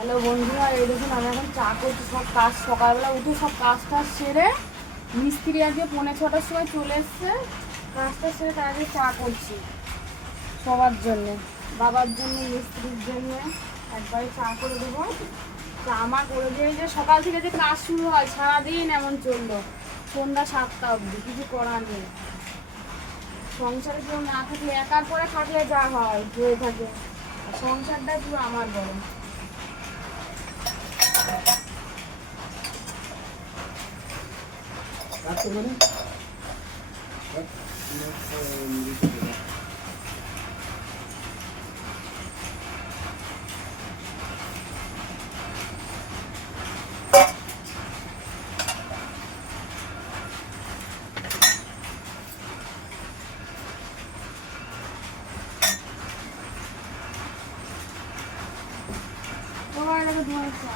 Hello বন্ধুরা, এই দেখুন আমি এখন চা করছি। সব কাজ সকালবেলা উঠে সব কাজ টাজ সেরে মিস্ত্রি আজকে 5:45টার সময় চলে এসছে। কাজটা সেরে তার আগে চা করছি সবার জন্যে, বাবার জন্য, মিস্ত্রির জন্য একবারে চা করে দেবো। চা আমার করে দিয়ে যে সকাল থেকে যে কাজ শুরু হয় সারাদিন এমন চললো, সন্ধ্যা 7টা অবধি, কিছু করার নেই। সংসারে কেউ না থাকলে, একার পরে থাকলে যা হয় হয়ে থাকে, আর সংসারটাই পুরো আমার বড়। তোমার এলাকা তোমার চা